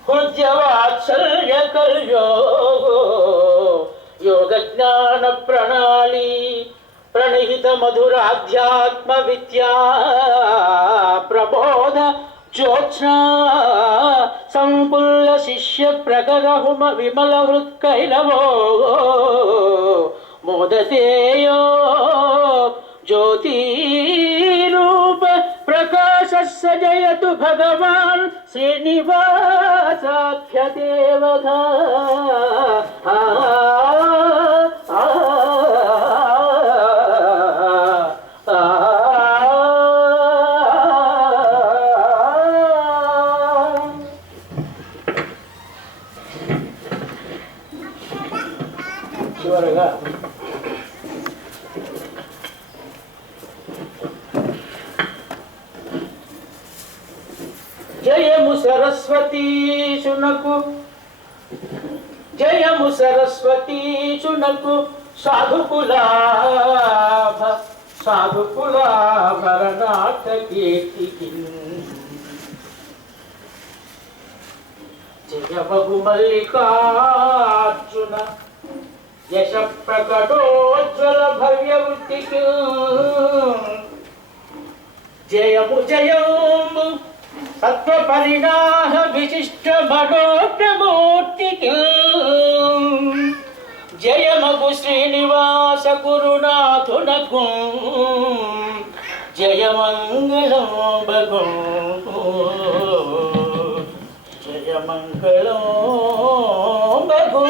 హృద్య వాత్సల్య కల్యో యోగ జ్ఞాన ప్రణాళీ ప్రణిహిత మధురాధ్యాత్మ విద్యా ప్రబోధ జ్యోత్స్నా సంపుల్ల శిష్య ప్రగరహుమ విమల హృత్కైలవో మోదతేయో జ్యోతిరూప ప్రకాశ సజయతు భగవాన్ శ్రీనివాసాఖ్యదేవగా చివరగా జయము సరస్వతీశునకు జయము సరస్వతీశునకు సాధుకులాభరణాథ కీర్తికి జయమగు మల్లికార్జున యశ ప్రకటోజ్వల భవ్య వృత్తికి జయము జయము సత్వ పరిణామ విశిష్ట మనోజ్ఞమూర్తికి జయమగు శ్రీనివాస గురునాథునకు జయమంగళం భగో జయమంగళం భగో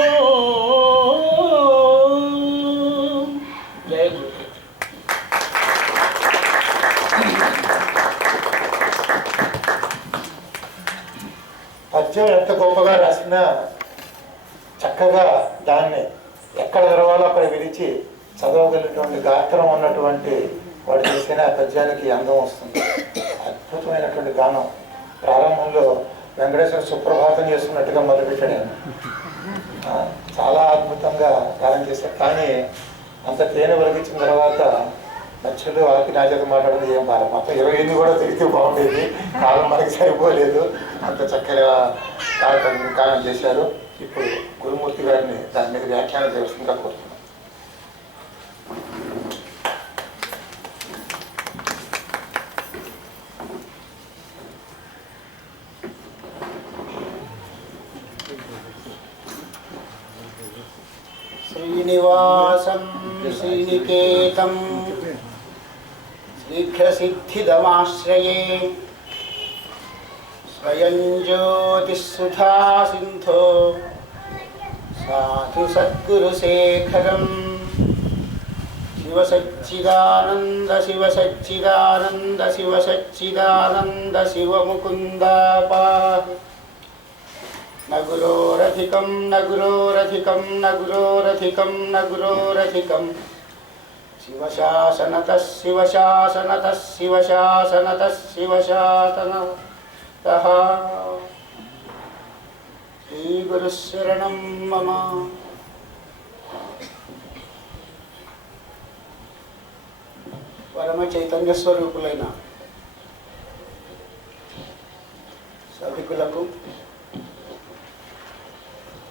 జయ గురు. పద్యం ఎంత గొప్పగా రాసినా చక్కగా దాన్ని ఎక్కడ తెరవాలో అక్కడ విరిచి చదవగలిగినటువంటి గాత్రం ఉన్నటువంటి వాడు చేస్తేనే ఆ పద్యానికి అందం వస్తుంది. అద్భుతమైనటువంటి గానం. ప్రారంభంలో వెంకటేశ్వర సుప్రభాతం చేస్తున్నట్టుగా మొదలుపెట్టాడు. చాలా అద్భుతంగా గానం చేశాడు. కానీ అంత తేనె వెలిగించిన తర్వాత మధ్యలో ఆకి నా చేత మాట్లాడింది ఏం బాగా మొత్తం 28 కూడా తిరిగితే బాగుండేది. కాలం మనకి సరిపోలేదు. అంత చక్కగా గానం చేశారు. ఇప్పుడు గురుమూర్తి గారిని దాని మీద వ్యాఖ్యానం చేస్తుందిగా కోరుతున్నాం. శ్రీనివాసం శ్రీనికేతం శీఘ్రసిద్ధిదమాశ్రయే స్వయం జ్యోతిస్సుధా సింధో సాధు సద్గురుశేఖరం శివ సచ్చిదానంద శివ సచ్చిదానంద శివ సచ్చిదానంద శివ ముకుంద పాహి నగురోరధికం నగురోరధికం నగురోరధికం నగురోరధికం శివశాసనతః శివశాసనతః శివశాసనతః శివశాసనతః శ్రీగురుశరణం మమ. పరమ చైతన్య స్వరూపులైన సభికులకు,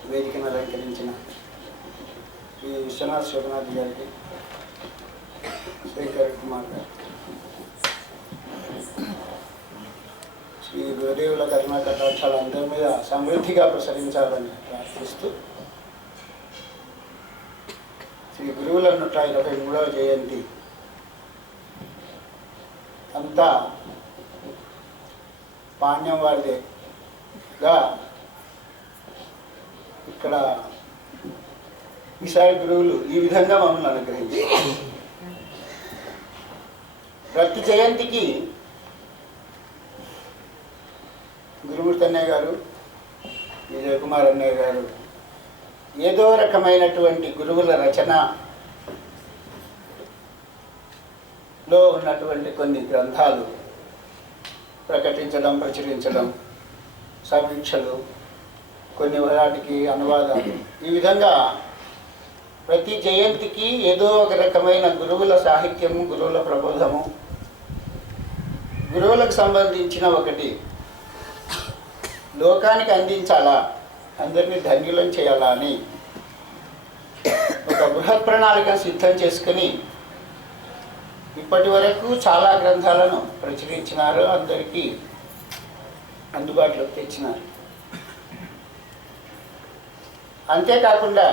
వేదికను అలంకరించిన శ్రీ విశ్వనాథ్ శివనాథ్ గారికి, శేఖర్ కుమార్ గారు, శ్రీ గురుదేవుల కరుణా కటాక్షాలు అందరి మీద సమృద్ధిగా ప్రసరించాలని ప్రార్థిస్తూ, శ్రీ గురువుల 123వ జయంతి అంతా పాణ్యం వారిదేగా ఇక్కడ ఈసారి గురువులు ఈ విధంగా మమ్మల్ని అనుగ్రహించారు. ప్రతి జయంతికి గురుమూర్తి అన్నయ్య గారు, విజయ్ కుమార్ అన్నయ్య గారు ఏదో రకమైనటువంటి గురువుల రచనలో ఉన్నటువంటి కొన్ని గ్రంథాలు ప్రకటించడం, ప్రచురించడం, సమీక్షలు, కొన్ని వాటికి అనువాదాలు, ఈ విధంగా ప్రతి జయంతికి ఏదో ఒక రకమైన గురువుల సాహిత్యము, గురువుల ప్రబోధము, గురువులకు సంబంధించిన ఒకటి లోకానికి అందించాలా, అందరినీ ధన్యులను చేయాలా అని ఒక బృహత్ ప్రణాళికను సిద్ధం చేసుకుని ఇప్పటి వరకు చాలా గ్రంథాలను ప్రచురించినారు, అందరికీ అందుబాటులోకి తెచ్చినారు. అంతేకాకుండా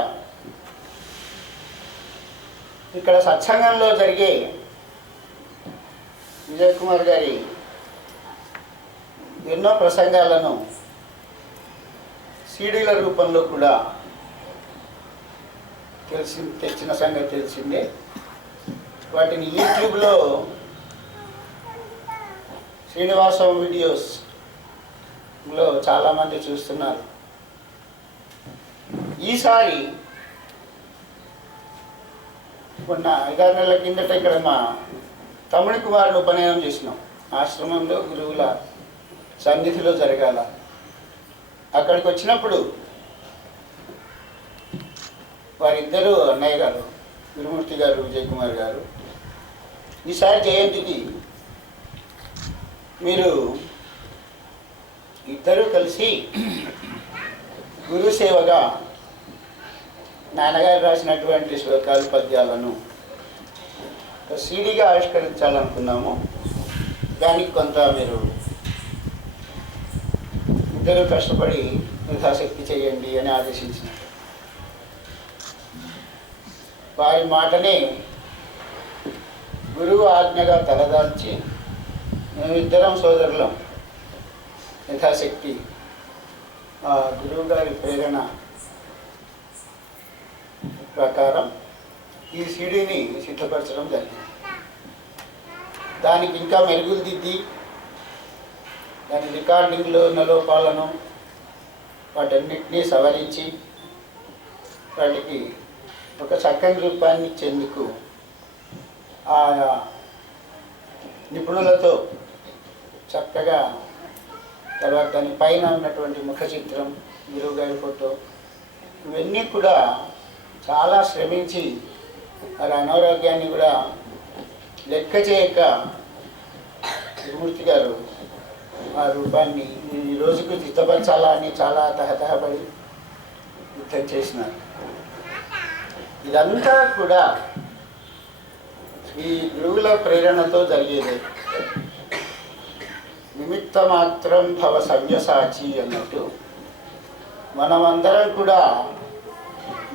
ఇక్కడ సత్సంగంలో జరిగే విజయ్ కుమార్ గారి ఎన్నో ప్రసంగాలను సీడీల రూపంలో కూడా తెచ్చిన సంగతి తెలిసిందే. వాటిని యూట్యూబ్లో శ్రీనివాసం వీడియోస్లో చాలామంది చూస్తున్నారు. ఈసారి మొన్న 5-6 నెలల కిందట ఇక్కడ మా తమ్ముడి కుమారుని ఉపనయనం చేసినాం. ఆశ్రమంలో గురువుల సన్నిధిలో జరగాల. అక్కడికి వచ్చినప్పుడు వారిద్దరూ అన్నయ్య గారు, గురుమూర్తి గారు, విజయ్ కుమార్ గారు, ఈసారి జయంతికి మీరు ఇద్దరూ కలిసి గురుసేవగా నాన్నగారు రాసినటువంటి శ్లోకాలు, పద్యాలను ఒక సీడీగా ఆవిష్కరించాలనుకున్నాము. దానికి కొంత మీరు ఇద్దరు కష్టపడి యథాశక్తి చేయండి అని ఆదేశించినారు. వారి మాటనే గురువు ఆజ్ఞగా తలదాల్చి మేమిద్దరం సోదరులం యథాశక్తి ఆ గురువు గారి ప్రేరణ ప్రకారం ఈ సీడీని సిద్ధపరచడం జరిగింది. దానికి ఇంకా మెరుగులు దిద్ది దాని రికార్డింగ్లో ఉన్న లోపాలను వాటన్నిటినీ సవరించి వాటికి ఒక చక్కని రూపాన్ని ఇచ్చేందుకు ఆయా నిపుణులతో చక్కగా, తర్వాత దాని పైన ఉన్నటువంటి ముఖ చిత్రం, గురువు గారి ఫోటో, ఇవన్నీ కూడా చాలా శ్రమించి వారి అనారోగ్యాన్ని కూడా లెక్క చేయక గురుమూర్తి గారు ఆ రూపాన్ని ఈ రోజుకు సిద్ధపరచాలా అని చాలా తహతహపడి యుద్ధం చేసినారు. ఇదంతా కూడా ఈ గురువుల ప్రేరణతో జరిగేది. నిమిత్త మాత్రం భవ సవ్యసాచి అన్నట్టు మనమందరం కూడా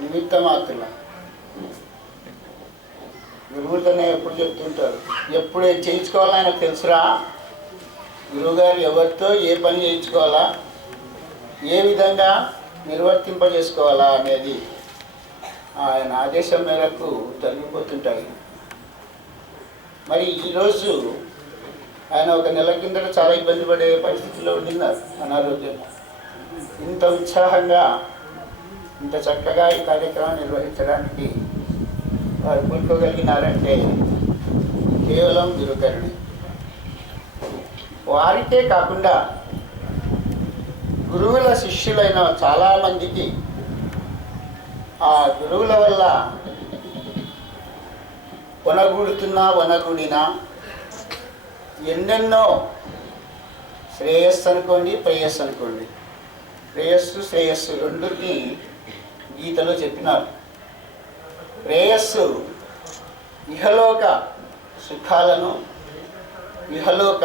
నిమిత్త మాత్రం. గురువులతోనే ఎప్పుడు చెప్తుంటారు, ఎప్పుడు ఏం చేయించుకోవాలో ఆయనకు తెలుసురా, గురువుగారు ఎవరితో ఏ పని చేయించుకోవాలా, ఏ విధంగా నిర్వర్తింపజేసుకోవాలా అనేది ఆయన ఆదేశం మేరకు జరిగిపోతుంటాయి. మరి ఈరోజు ఆయన ఒక నెల కిందట చాలా ఇబ్బంది పడే పరిస్థితిలో ఉండినారు అనారోగ్యం. ఇంత ఉత్సాహంగా ఇంత చక్కగా ఈ కార్యక్రమం నిర్వహించడానికి వారు కూర్చోగలిగినారంటే కేవలం గురుకరుణే. వారికే కాకుండా గురువుల శిష్యులైన చాలామందికి ఆ గురువుల వల్ల వనగూడినా ఎన్నెన్నో శ్రేయస్సు అనుకోండి, ప్రేయస్సు అనుకోండి, శ్రేయస్సు రెండుకి గీతలో చెప్పినారు. శ్రేయస్సు ఇహలోక సుఖాలను, ఇహలోక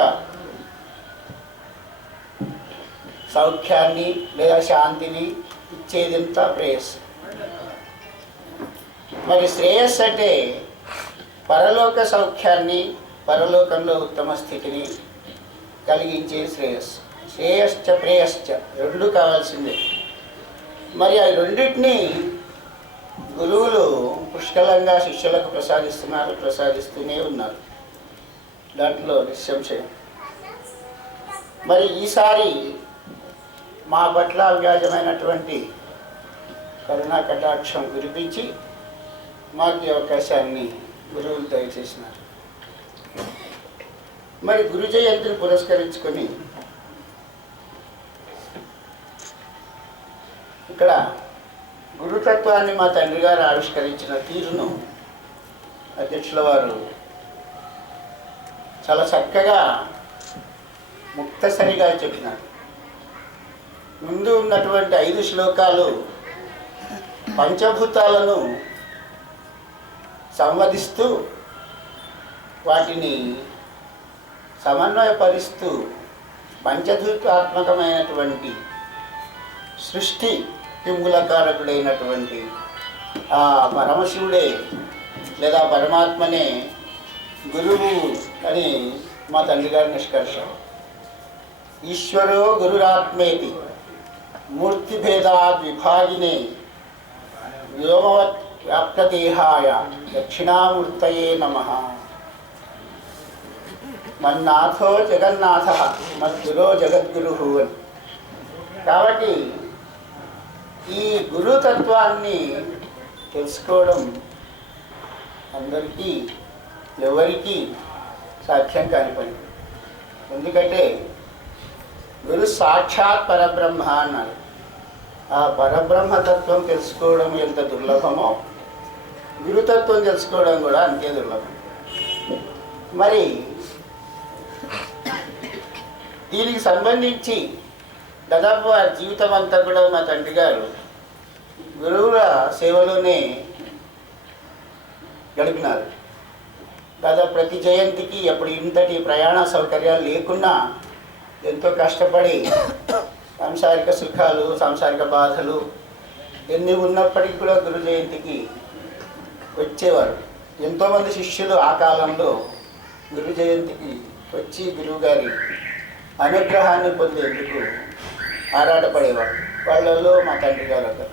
సౌఖ్యాన్ని లేదా శాంతిని ఇచ్చేదంతా ప్రేయస్సు. మరి శ్రేయస్సు అంటే పరలోక సౌఖ్యాన్ని, పరలోకంలో ఉత్తమ స్థితిని కలిగించే శ్రేయస్సు. శ్రేయశ్చ ప్రేయశ్చ రెండు కావాల్సిందే. మరి ఆ రెండింటినీ గురువులు పుష్కలంగా శిష్యులకు ప్రసాదిస్తూనే ఉన్నారు. దాంట్లో నిస్సంశయం. మరి ఈసారి మా పట్ల అవ్యాజమైనటువంటి కరుణా కటాక్షం కురిపించి మాకు ఈ అవకాశాన్ని గురువులు దయచేసినారు. మరి గురు జయంతిని పురస్కరించుకొని ఇక్కడ గురుతత్వాన్ని మా తండ్రి గారు ఆవిష్కరించిన తీరును అధ్యక్షుల వారు చాలా చక్కగా ముక్తసరిగా చెప్పినారు. ముందు ఉన్నటువంటి 5 శ్లోకాలు పంచభూతాలను సంవదిస్తూ వాటిని సమన్వయపరుస్తూ పంచభూతాత్మకమైనటువంటి సృష్టికి మూలకారకుడైనటువంటి ఆ పరమశివుడే లేదా పరమాత్మనే గురువు అని మా తండ్రి గారి నిష్కర్ష. ఈశ్వరో గురురాత్మేతి మూర్తిభేదాద్ విభాగినే వ్యోమవత్ వ్యాప్తదేహాయ దక్షిణామూర్తయే నమః. మన్నాథో జగన్నాథ మద్గురో జగద్గురు అని. కాబట్టి ఈ గురుతత్వాన్ని తెలుసుకోవడం అందరికీ ఎవరికి సాధ్యం కాని పని. ఎందుకంటే గురు సాక్షాత్ పరబ్రహ్మ అన్నారు. ఆ పరబ్రహ్మతత్వం తెలుసుకోవడం ఎంత దుర్లభమో గురుతత్వం తెలుసుకోవడం కూడా అంతే దుర్లభం. మరి దీనికి సంబంధించి దాదాపు వారి జీవితం అంతా కూడా మా తండ్రి గారు గురువుల సేవలోనే గడిపినారు. దాదాపు ప్రతి జయంతికి అప్పుడు ఇంతటి ప్రయాణ సౌకర్యాలు లేకున్నా ఎంతో కష్టపడి సాంసారిక సుఖాలు, సాంసారిక బాధలు ఎన్ని ఉన్నప్పటికీ కూడా గురు జయంతికి వచ్చేవారు. ఎంతోమంది శిష్యులు ఆ కాలంలో గురు జయంతికి వచ్చి గురువుగారి అనుగ్రహాన్ని పొందేందుకు ఆరాటపడేవారు. వాళ్ళల్లో మా తండ్రి గారు ఒకరు.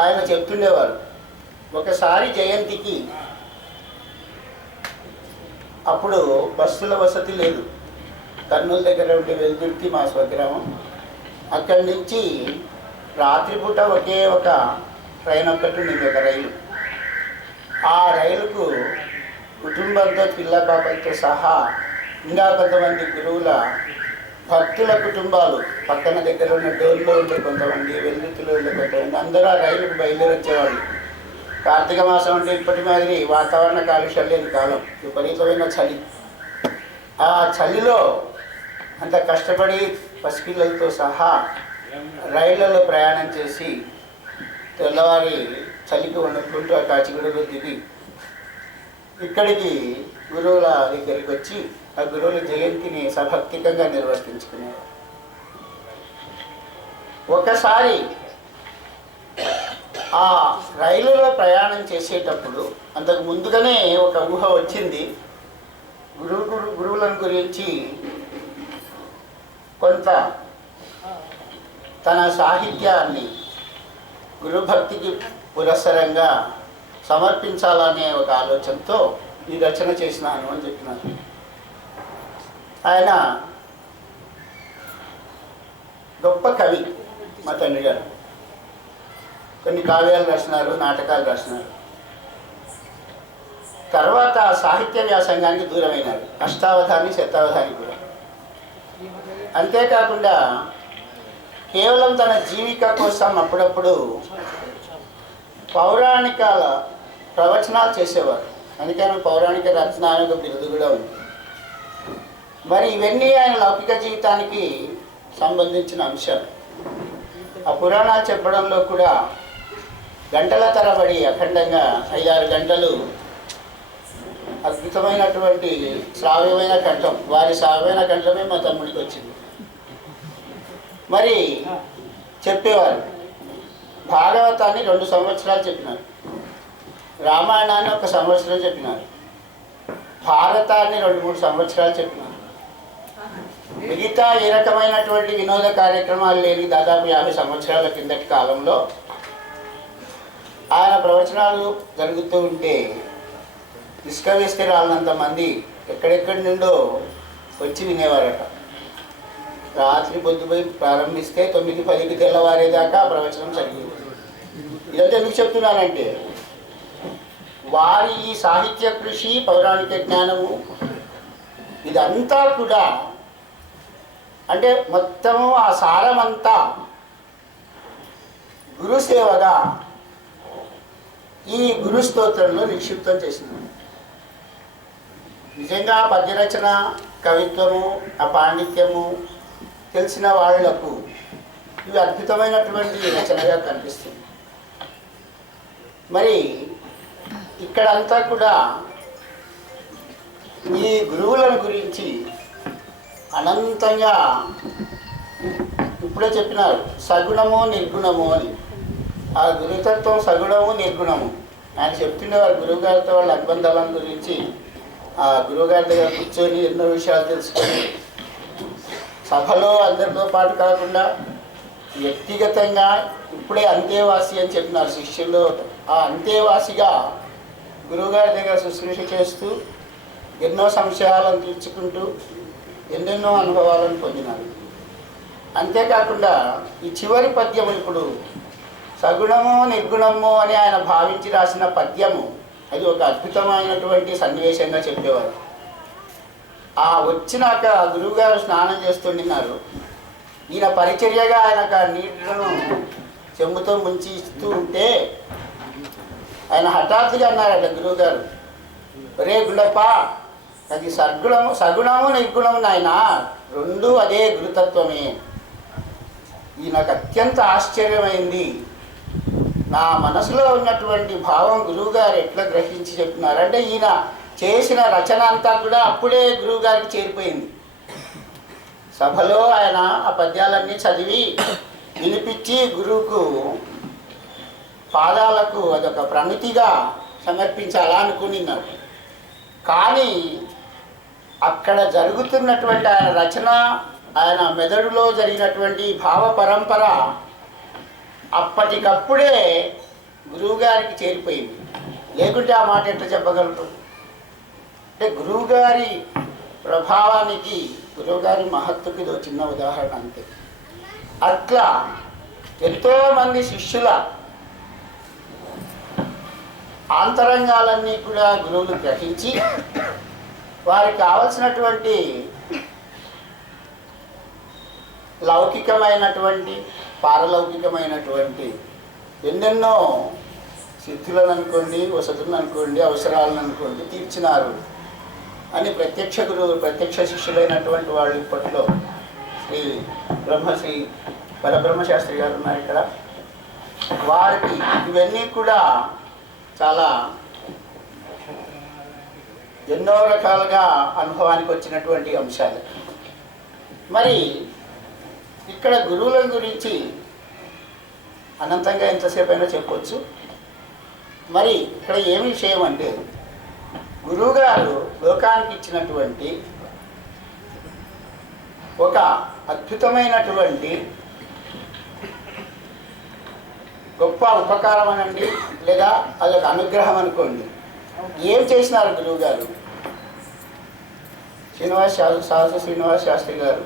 ఆయన చెప్తుండేవారు, ఒకసారి జయంతికి అప్పుడు బస్సుల వసతి లేదు. కర్నూలు దగ్గర ఉండే వెల్దుర్తి మా స్వగ్రామం. అక్కడి నుంచి రాత్రిపూట ఒకే ఒక ట్రైన్ ఒక్కటి ఉంది, ఒక రైలు. ఆ రైలుకు కుటుంబంతో పిల్ల పాపలతో సహా ఇంకా కొంతమంది గురువుల భక్తుల కుటుంబాలు పక్కన దగ్గర ఉన్న డోర్లో ఉండే కొంతమంది, వెల్లుతిలో ఉండే కొంతమంది అందరూ ఆ రైలుకు బయలుదేరి వచ్చేవాళ్ళు. కార్తీక మాసం అంటే ఇప్పటి మాదిరి వాతావరణ కాలుష్యం లేని కాలం, విపరీతమైన చలి. ఆ చలిలో అంత కష్టపడి పసిపిల్లలతో సహా రైళ్లలో ప్రయాణం చేసి తెల్లవారి చలికి వణుకుంటూ ఆ కాచిగూడలో దిగి ఇక్కడికి గురువుల దగ్గరికి వచ్చి ఆ గురువుల జయంతిని సభక్తికంగా నిర్వర్తించుకునేవారు. ఒకసారి ఆ రైలులో ప్రయాణం చేసేటప్పుడు అంతకు ముందుగానే ఒక ఊహ వచ్చింది. గురువులను గురించి కొంత తన సాహిత్యాన్ని గురుభక్తికి పురస్సరంగా సమర్పించాలనే ఒక ఆలోచనతో ఈ రచన చేసినాను అని చెప్పినాను. ఆయన గొప్ప కవి మా తండ్రి గారు. కొన్ని కావ్యాలు రాసినారు, నాటకాలు రాసినారు. తర్వాత సాహిత్య వ్యాసంగానికి దూరమైనాడు, అష్టావధాని శతావధాని కూడా. అంతేకాకుండా కేవలం తన జీవిక కోసం అప్పుడప్పుడు పౌరాణికాల ప్రవచనాలు చేసేవారు. అందుకని పౌరాణిక రచన అనే ఒక బిరుదు కూడా ఉంది. మరి ఇవన్నీ ఆయన లౌకిక జీవితానికి సంబంధించిన అంశాలు. ఆ పురాణాలు చెప్పడంలో కూడా గంటల తరబడి అఖండంగా 5-6 గంటలు అద్భుతమైనటువంటి శ్రావ్యమైన కంఠం, వారి శ్రావ్యమైన కంఠమే మా తమ్ముడికి వచ్చింది. మరి చెప్పేవారు. భాగవతాన్ని 2 సంవత్సరాలు చెప్పినారు, రామాయణాన్ని 1 సంవత్సరం చెప్పినారు, భారతాన్ని 2-3 సంవత్సరాలు చెప్పినారు. మిగతా ఏ రకమైనటువంటి వినోద కార్యక్రమాలు లేని దాదాపు 50 సంవత్సరాల కిందటి కాలంలో ఆయన ప్రవచనాలు జరుగుతూ ఉంటే ఇసుక వేస్తే రాలినంత మంది ఎక్కడెక్కడి నుండో వచ్చి వినేవారట. రాత్రి పొద్దుపోయి ప్రారంభిస్తే 9-10కి తెల్లవారేదాకా ప్రవచనం జరిగింది. ఇదంతా ఎందుకు చెప్తున్నానంటే వారి ఈ సాహిత్య కృషి, పౌరాణిక జ్ఞానము ఇదంతా కూడా అంటే మొత్తము ఆ సారమంతా గురుసేవగా ఈ గురు స్తోత్రంలో నిక్షిప్తం చేసింది. నిజంగా పద్యరచన, కవిత్వము, ఆ పాండిత్యము తెలిసిన వాళ్లకు ఇవి అద్భుతమైనటువంటి రచనగా కనిపిస్తుంది. మరి ఇక్కడంతా కూడా ఈ గురువులను గురించి అనంతంగా ఇప్పుడే చెప్పినారు, సగుణము నిర్గుణము అని. ఆ గురుతత్వం సగుణము నిర్గుణము ఆయన చెప్తుండేవారు. గురువుగారితో వాళ్ళ అనుబంధాల గురించి ఆ గురువుగారి దగ్గర కూర్చొని ఎన్నో విషయాలు తెలుసుకొని సభలో అందరితో పాటు కాకుండా వ్యక్తిగతంగా ఇప్పుడే అంతేవాసి అని చెప్పినారు శిష్యుల్లో. ఆ అంతేవాసిగా గురువుగారి దగ్గర శుశ్రూష చేస్తూ ఎన్నో సంశయాలను తీర్చుకుంటూ ఎన్నెన్నో అనుభవాలను పొందినారు. అంతేకాకుండా ఈ చివరి పద్యము ఇప్పుడు సగుణము నిర్గుణము అని ఆయన భావించి రాసిన పద్యము, అది ఒక అద్భుతమైనటువంటి సన్నివేశంగా చెప్పేవారు. ఆ వచ్చినాక గురువుగారు స్నానం చేస్తుండినారు. ఈయన పరిచర్యగా ఆయనకు ఆ నీటిను చెంబుతో ముంచి ఇస్తూ ఉంటే ఆయన హఠాత్తుగా అన్నారట గురువుగారు, రే గుండప్ప, అది సగుణము నిర్గుణము నాయన, 2 అదే గురుతత్వమే. ఈయనకు అత్యంత ఆశ్చర్యమైంది. నా మనసులో ఉన్నటువంటి భావం గురువుగారు ఎట్లా గ్రహించి చెప్పినారంటే ఈయన చేసిన రచన అంతా కూడా అప్పుడే గురువుగారికి చేరిపోయింది. సభలో ఆయన ఆ పద్యాలన్నీ చదివి వినిపించి గురువుకు పాదాలకు అదొక ప్రణితిగా సమర్పించాలా అనుకున్నారు. కానీ అక్కడ జరుగుతున్నటువంటి ఆయన రచన, ఆయన మెదడులో జరిగినటువంటి భావ పరంపర అప్పటికప్పుడే గురువుగారికి చేరిపోయింది. లేకుంటే ఆ మాట ఎట్లా చెప్పగలరు? అంటే గురువుగారి ప్రభావానికి, గురువుగారి మహత్తుకి ఇదో చిన్న ఉదాహరణ అంతే. అట్లా ఎంతోమంది శిష్యుల ఆంతరంగాలన్నీ కూడా గురువులు గ్రహించి వారికి కావలసినటువంటి లౌకికమైనటువంటి, పారలౌకికమైనటువంటి ఎన్నెన్నో సిద్ధులను అనుకోండి, వసతులను అనుకోండి, అవసరాలను అనుకోండి తీర్చినారు అని ప్రత్యక్ష శిష్యులైనటువంటి వాళ్ళు ఇప్పట్లో శ్రీ పరబ్రహ్మశాస్త్రి గారు ఉన్నారు ఇక్కడ. వారికి ఇవన్నీ కూడా చాలా ఎన్నో రకాలుగా అనుభవానికి వచ్చినటువంటి అంశాలు. మరి ఇక్కడ గురువుల గురించి అనంతంగా ఎంతసేపు అయినా చెప్పవచ్చు. మరి ఇక్కడ ఏమి విషయం అంటే గురువుగారు లోకానికి ఇచ్చినటువంటి ఒక అద్భుతమైనటువంటి గొప్ప ఉపకారం అనండి, లేదా అదొక అనుగ్రహం అనుకోండి. ఏం చేసినారు గురువుగారు? శ్రీనివాస శాస్త్రి గారు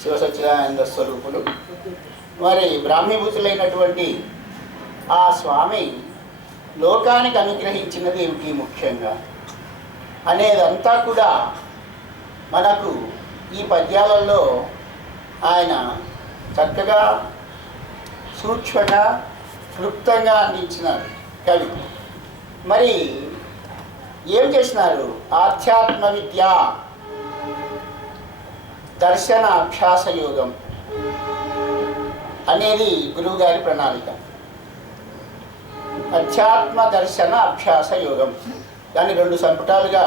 శివ సచ్చిదానంద స్వరూపులు, మరి బ్రాహ్మీభూతులైనటువంటి ఆ స్వామి లోకానికి అనుగ్రహించినది ఏమిటి ముఖ్యంగా అనేదంతా కూడా మనకు ఈ పద్యాలలో ఆయన చక్కగా సూక్ష్మంగా క్లుప్తంగా అందించినారు కవి. మరి ఏం చేసినారు? ఆధ్యాత్మ విద్య దర్శన అభ్యాస యోగం అనేది గురువుగారి ప్రణాళిక. అధ్యాత్మ దర్శన అభ్యాస యోగం దాన్ని 2 సంపుటాలుగా